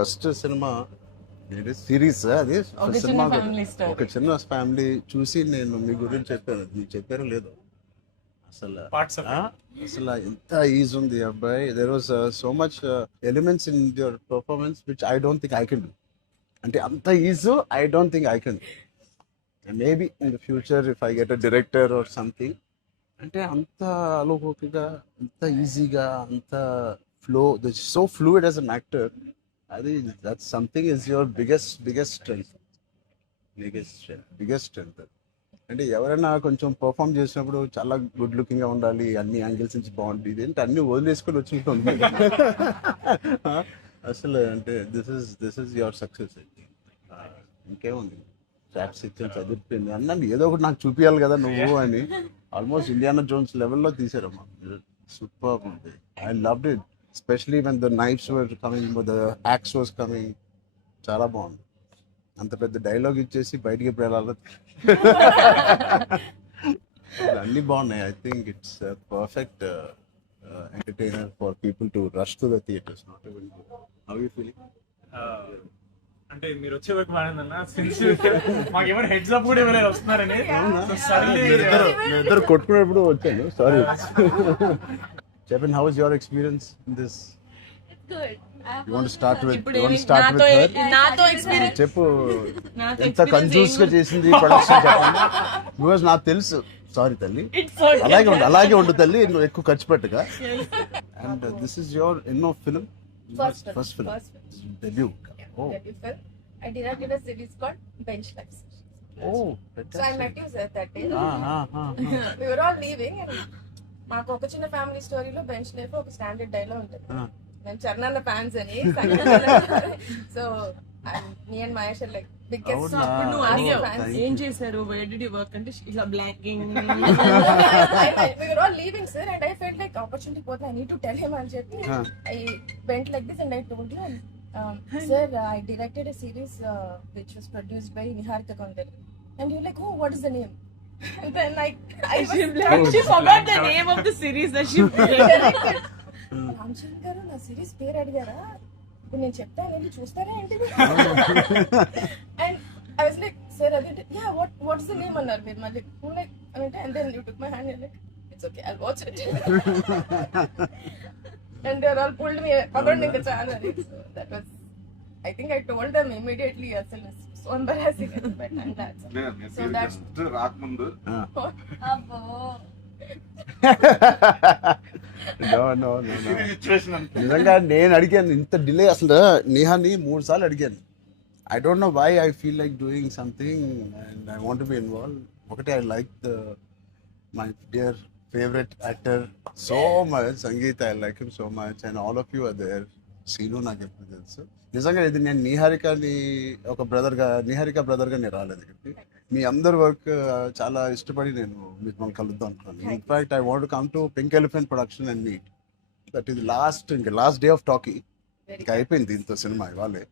First cinema series అది cinema ఒక చిన్న ఫ్యామిలీ చూసి నేను మీ గురించి చెప్పాను, మీకు చెప్పారో లేదో అసలు అసలు ఎంత ఈజ్ ఉంది అబ్బాయి. There was so much elements in your performance which I don't think I can do. అంటే అంత ease I don't think I can. Maybe in the future if I get a director or something, అంటే అంత అలోకిగా, అంత ఈజీగా, అంత flow, so fluid as an actor. అది that something is your biggest strength. అంటే ఎవరైనా కొంచెం పర్ఫామ్ చేసినప్పుడు చాలా గుడ్ లుకింగ్ గా ఉండాలి, అన్ని యాంగిల్స్ నుంచి బాగుంటుంది, అంటే అన్ని వదిలేసుకొని వచ్చినట్టు ఉంది. అసలు అంటే దిస్ ఇస్ యువర్ సక్సెస్. ఇంకేముంది, ట్రాప్స్ ఇచ్చాను, చదివిపోయింది అన్నాను, ఏదో ఒకటి నాకు చూపించాలి కదా నువ్వు అని. ఆల్మోస్ట్ ఇండియానా జోన్స్ లెవెల్లో తీసారమ్మా, సూపర్ ఉంది. I loved it, especially when the knives were coming, the axe was coming. చాలా బాగుంది. అంత పెద్ద డైలాగ్ ఇచ్చేసి బయటికి ఎప్పుడు వెళ్ళాలి. అన్ని బాగున్నాయి. I think it's perfect entertainer for people to rush to the theatres. Not even how you feeling? అంటే మీరు వచ్చే వరకు బాగుందన్న, సిన్స్ మాకేమైనా హెడ్స్ అప్ కూడా ఇవ్వలేదు వస్తున్నారని. ఇద్దరు కొట్టుకున్నప్పుడు వచ్చాను, సారీ. చెప్పండి, how is your experience in this? You want to start with her? నాతో ఎక్స్పీరియన్స్ చెప్పు, ఎంత కన్ఫ్యూజ్ గా చేసింది ప్రొడక్షన్ చెప్పండి. బికాజ్ నాకు తెలుసు. సారీ తల్లి, అలాగే ఉండు తల్లి, నువ్వు ఎక్కువ ఖర్చు పెట్టుగా. అండ్ దిస్ ఇస్ యువర్ ఎన్నో film? First film, debut. debut film. I directed a series called Bench Life. Oh, So I met you sir that day. We were all leaving and మాకు ఒక చిన్న ఫ్యామిలీ స్టోరీలో bench life ఒక standard dialogue ఉంటుంది. మేము Charan fans అని. So me and Mahesh like biggest. అప్పుడు నువ్వు అడిగావు ఏం చేశారు, వేర్ డిడ్ యు వర్క్ అంటే ఇలా blanking. We were all leaving sir and I felt like opportunity పోతే I need to tell him అని చెప్పి I went like this and I told you, sir, I directed a series which was produced by Niharika Kondal. And you're like, oh, what is the name? And then she forgot the name of the series that she directed. Ramachandra గారు నా series పేరు అడిగారా, ఇప్పుడు నేను చెప్తాను వెళ్ళి చూస్తారా ఏంటి? And I was like, sir అది యా వాట్స్ ద నేమ్ అన్నారు మీరు మళ్ళీ. లైక్ అంటే and then you took my hand like it's okay I'll watch it. And they all pulled me around in the channel. So that was, I think I told them immediately, asal so embarrassing. But and that's so that's రాకముందు abbo no. నిజంగా నేను అడిగాను ఇంత delay. అసలు నేహాని 3 సార్లు అడిగాను. I don't know why I feel like doing something and I want be involve. ఒకటి, I like my dear favorite actor so much, Sangeet, I like him so much, and all of you are there. Seenu నాకు ఎప్పుడు తెలుసు. నిజంగా ఇది నేను నిహారికని ఒక నిహారిక బ్రదర్గా నేను రాలేదు ఇక్కడికి. మీ అందరి వర్క్ చాలా ఇష్టపడి నేను మిమ్మల్ని కలుద్దాం అనుకున్నాను. In fact I want come to pink elephant production and meet. That is last day of talkie. ఇంకా అయిపోయింది దీంతో సినిమా ఇవాళే.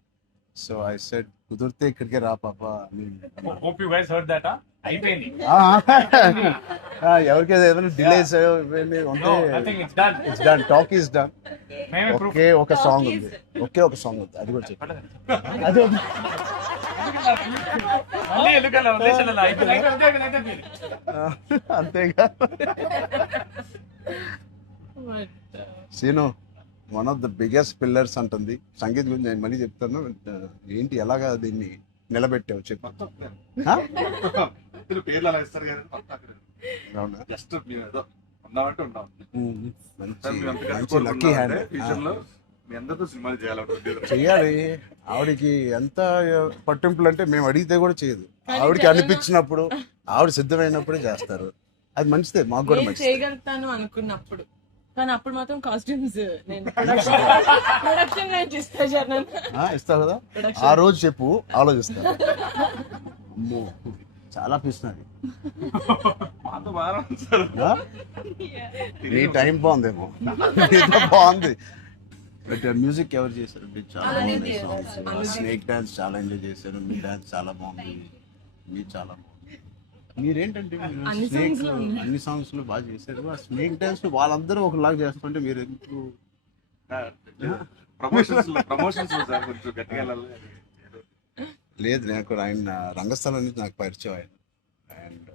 సో ఐ సెడ్ కుదిరితే ఇక్కడికే రా పాప. Hope you guys heard that. అయిపోయింది. ఎవరికైనా ఏదైనా డిలేస్ ఉంటే it's done, talk is done. ఒకే ఒక సాంగ్ ఉంది, అది కూడా చెప్పండి. అది అంతేగా. Seenu one of the biggest pillars అంటుంది. సంగీత్ గురించి నేను మళ్ళీ చెప్తాను. ఏంటి ఎలాగా దీన్ని నిలబెట్టావు చెప్పు. పేర్లు అలా ఇస్తారు కదా, జస్ట్ ఏదో ఉన్నామంటే ఉన్నాం. మంచి లక్కీ హ్యాండ్. ఫ్యూచర్ లో మీ అందరితో సినిమాలు చెయ్యాలి. ఆవిడకి ఎంత పట్టింపులు అంటే మేము అడిగితే కూడా చేయదు. ఆవిడకి అనిపించినప్పుడు, ఆవిడ సిద్ధమైనప్పుడే చేస్తారు. అది మంచిదే, మాకు కూడా మంచిది. చేయగలుగుతాను అనుకున్నప్పుడు, కానీ అప్పుడు మాత్రం కాస్ట్యూమ్స్ నేను ప్రొడక్షన్ ఇస్తావు కదా. ఆ రోజు చెప్పు, ఆలోచిస్తా. అమ్మో చాలా పిస్తున్నది. నీ టైం బాగుందేమో, బాగుంది. బట్ మ్యూజిక్ ఎవరు చేశారు? చాలా బాగుంది సాంగ్స్. స్నేక్ డాన్స్ చాలా ఎంజాయ్ చేశారు. మీ డాన్స్ చాలా బాగుంది. మీరు చాలా బాగుంది. మీరేంటంటే అన్ని సాంగ్స్ లో బాగా చేశారు. ఆ స్నేక్ డాన్స్ వాళ్ళందరూ ఒకలాగా చేస్తుంటే మీరు ఎందుకు ప్రమోషన్స్ సార్ కొంచెం గట్టిగా వెళ్ళాలి. లేదు నాకు ఆయన రంగస్థలం నుంచి నాకు పరిచయం ఆయన. అండ్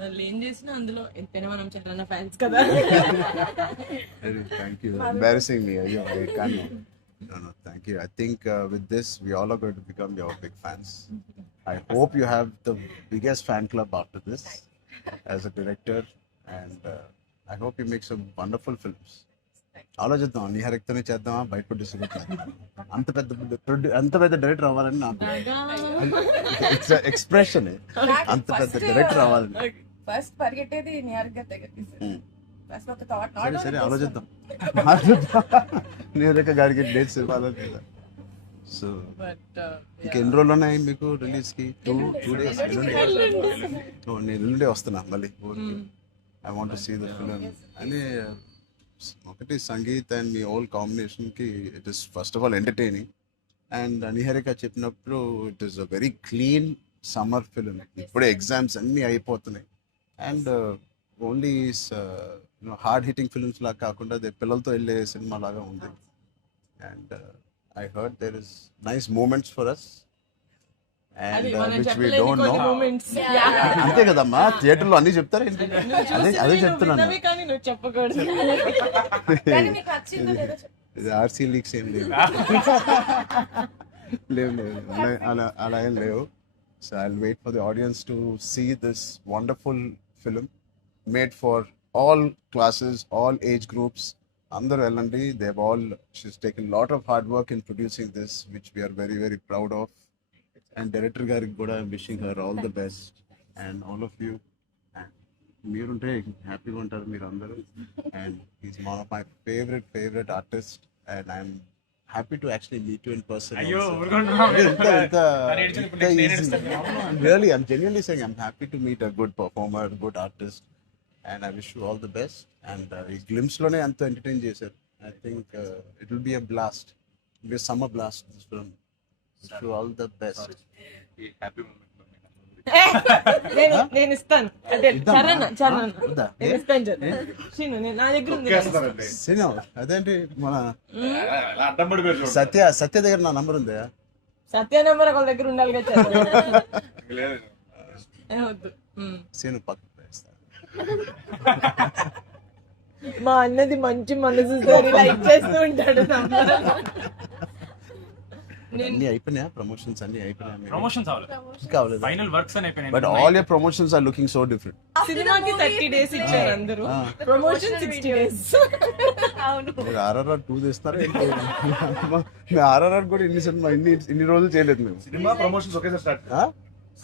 వాళ్ళు ఏం చేసినా అందులో ఎంతైనా మనం చరణ్ ఫ్యాన్స్ కదా. థ్యాంక్ యూ, ఎంబారసింగ్ మీ. అయ్యో I can't. No, thank you. I think with this, we all are going to become your big fans. I hope you have the biggest fan club after this as a director, and I hope you make some wonderful films. ఆలోచిద్దాం, నిహారికతోనే చేద్దామా, బయట producer అంత పెద్ద director అవ్వాలని నాకు expression. అంత పెద్ద director అవ్వాలని ఫస్ట్ పరిగెట్టేది నిహారిక దగ్గరికి సార్. ఫస్ట్ ఒక థాట్ సరే ఆలోచిద్దాం. నిహారిక గారికి డేట్స్ ఇవ్వాలని. సో బట్ ఇంకెన్ని రోజులు ఉన్నాయి మీకు రిలీజ్ కి? Two days. నేను ఎల్లుండే వస్తున్నా మళ్ళీ ఊరికి. I want to see the film. అని ఒకటి సంగీత్ అండ్ మీ ఓల్ కాంబినేషన్ కి it is first of all entertaining. And Niharika చెప్పినప్పుడు it is a very clean summer film. ఇప్పుడే ఎగ్జామ్స్ అన్నీ అయిపోతున్నాయి. And only hard hitting films లాగా కాకుండా అది పిల్లలతో వెళ్ళే సినిమా లాగా ఉంది. And I heard there is nice moments for us, and అది మనం which we చెప్పలేని don't కొన్ని know. మూమెంట్స్. అంతే కదమ్మా, థియేటర్లో అన్ని చెప్తారు ఏంటి? అదే చెప్తున్నాను. కానీ నువ్వు చెప్పకూడదు. కానీ మీకు నచ్చిందో లేదో చెప్పండి. ఇది ఆర్సీ లీక్స్ ఏం లేవు. లేవు అలా ఏం లేవు. So I will wait for the audience to see this wonderful film made for all classes, all age groups. అందరూ వెళ్ళండి. they've all, she's taken a lot of hard work in producing this, which we are very very proud of. And director గారికి కూడా wishing her all the best, and all of you. And మీరుంటే హ్యాపీగా ఉంటారు మీరు అందరూ. And he's one of my favorite artists, and I'm happy to actually meet you in person. అయ్యో also. ఊరుకోండి. Really, I'm genuinely saying I'm happy to meet a good performer, good artist. And I wish you all the best. And ఈ glimpse లోనే అంత entertain చేశారు. I think it will be a blast. It will be a summer blast, this film. Wish you all the best. ఈ happy moment నేను ఇస్తాను. అదే చరణ్ వద్దా? నేను ఇస్తాను చరణ్. శ్రీను, నా దగ్గర ఉంది. సినిమా అదేంటి మన అడ్డం పడిపోయారు చూడండి. సత్య దగ్గర నా నంబర్ ఉందా? సత్య నెంబర్ ఒకళ్ళ దగ్గర ఉండాలి కదా చరణ్. లేదు. వద్దు. సీను పక్కన వేస్తా. మా అన్నది మంచి మనసు సార్, లైక్ చేస్తూ ఉంటాడు. అన్ని అయిపోయినాయా? ప్రమోషన్స్ అన్ని అయిపోయినాయా? ప్రమోషన్స్ అవ్వాలి, కావలేదు. ఫైనల్ వర్క్స్ అని అయిపోయినాయి. But all your promotions are looking so different. సినిమాకి 30 days ఇచ్చారు అందరూ, ప్రమోషన్ 60 days. అవును. మీరు RRR 2 తీస్తారా? RRR కూడా ఇన్ని రోజులు చేయలేదు మేము. సినిమా ప్రమోషన్స్ ఒకేసారి స్టార్ట్. ఆ?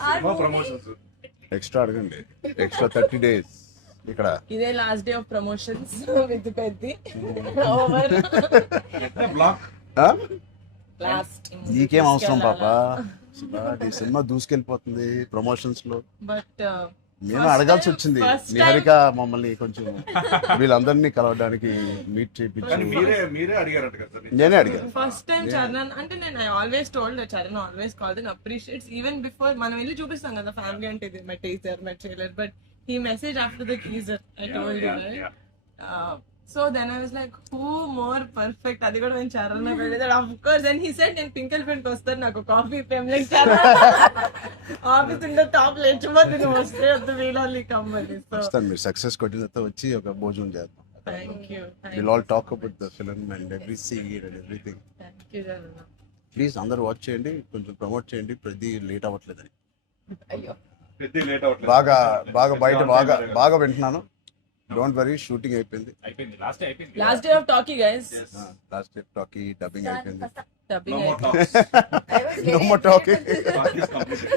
సినిమా ప్రమోషన్స్ ఎక్స్ట్రా అడగండి. ఎక్స్ట్రా 30 days ఇక్కడ. ఇదే last day of promotions with Peddi over block. ఆ? లాస్ట్. నీకేం అవసరం పాపా? ఈ సినిమా దూసుకెళ్ళిపోతుంది ప్రమోషన్స్ లో. బట్ నేను అడగాల్సి వచ్చింది. నిహారిక మమ్మల్ని కొంచెం వీళ్ళందరినీ కలవడానికి మీట్ కానీ చేయించి మీరే అడిగారంట కదా సార్. నేనే అడిగాను. ఫస్ట్ టైం చరణ్ అంటే నేను I always told Charan always called and appreciates even before మనం వెళ్ళి చూపిస్తాం కదా ఫ్యామిలీ అంటే ఇది my teaser my trailer, but he messaged after the teaser. I told you, right? So then I was like, who more perfect? అది కూడా నేను చరణ్ అడిగాడు. Of course. And he said నేను పింకల్ పెయింట్ వస్తాను, నాకు కాఫీ ఫేమ్లీ ఆఫీస్ ఉండే టాప్ లేచిపోతే నువ్వు వస్తే వద్దు వీళ్ళని కమ్మని. సో వస్తాను. మీరు సక్సెస్ కొట్టిన తర్వాత వచ్చి ఒక భోజనం చేద్దాం. Thank you. We'll all talk about the film and every scene and everything. Thank you Charan. Please అందరూ వాచ్ చేయండి, కొంచెం ప్రమోట్ చేయండి. ప్రతి లేట్ అవ్వట్లేదని అయ్యో. పెద్ద లేట్ అవ్వట్లేదు. బాగా బయట బాగా వింటున్నాను. డోంట్ వరీ, షూటింగ్ అయిపోయింది. అయిపోయింది, లాస్ట్ డే అయిపోయింది. Last day of talkie guys. Last day talkie dubbing అయిపోయింది. డబ్బింగ్ No more అయిపోయింది. talks. I was No very more talking. Talk is completed.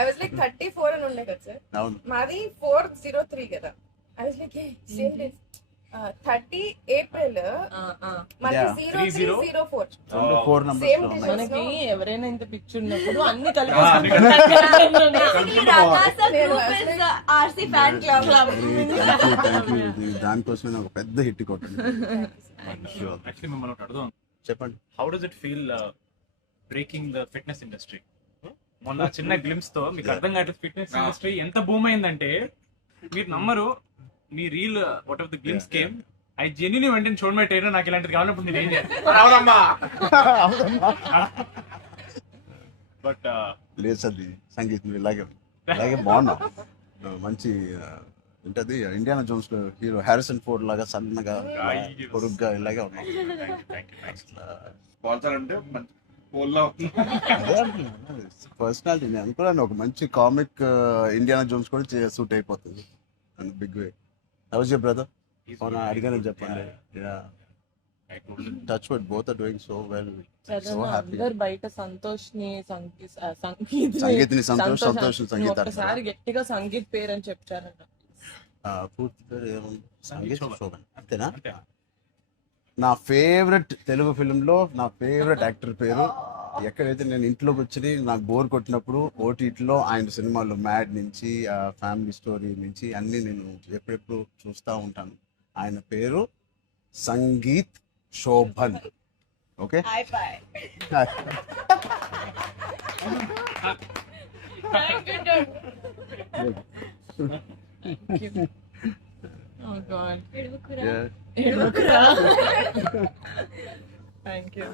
I was like 34 అని ఉండే కదా సార్. అవును. మాది 403 కదా. I was like, hey, same days. 30 April మనకి Yeah. 0304. 4 numbers Same లో day. ఉన్నాయి. మనకి ఎవరైనా ఇంత పిక్చర్ ఉన్నప్పుడు అన్ని అన్ని RC fan club. Thank you. దానికోసమే నాకు పెద్ద హిట్ కొట్టండి. యాక్చువల్లీ మిమ్మల్ని ఒకటి అడుగుదాం. చెప్పండి. How does it feel breaking the fitness industry? మొన్న చిన్న గ్లిమ్స్ తో మీకు అర్థం కావట్లేదు ఫిట్నెస్ ఇండస్ట్రీ ఎంత బూమ్ అయిందంటే మీరు నమ్మరు. మీ reel what of the glimpse came I genuinely వెంటనే చూడమే ట్రైలర్ నాకు ఇలాంటిది కావాలన్నప్పుడు నేను ఏం చేయాలి బట్ లేదు సది సంగీత్ నువ్వు ఇలాగే బాగున్నావు మంచి ఏంటది ఇండియానా జోన్స్ లో హీరో హ్యారిసన్ ఫోర్డ్ లాగా సన్నగా పొరుగ్గా ఇలాగే ఉన్నావు స్పాన్సర్ అంటే మంచి పోల్లో పర్సనాలిటీ నేను అనుకున్నాను ఒక మంచి కామిక్ ఇండియానా జోన్స్ కూడా సూట్ అయిపోతుంది big way house your brother అడిగానని చెప్పండి touch wood both are doing so well so happy అందరు బయట సంతోష్ ని సంగీత్ని సంతోష్ సంగీత ఒకసారి గట్టిగా సంగీత్ పేరు అని చెప్తారంట. పూర్తి పేరు ఏముంది సంగీత్ శోభన్ అంతేనా నా ఫేవరెట్ తెలుగు ఫిల్మ్లో నా ఫేవరెట్ యాక్టర్ పేరు ఎక్కడైతే నేను ఇంట్లోకి వచ్చి నాకు బోర్ కొట్టినప్పుడు ఓటీటీలో ఆయన సినిమాలు మ్యాడ్ నుంచి ఫ్యామిలీ స్టోరీ నుంచి అన్నీ నేను ఎప్పుడెప్పుడు చూస్తూ ఉంటాను. ఆయన పేరు Sangeet Shobhan. Okay Oh God. Yeah. Thank you.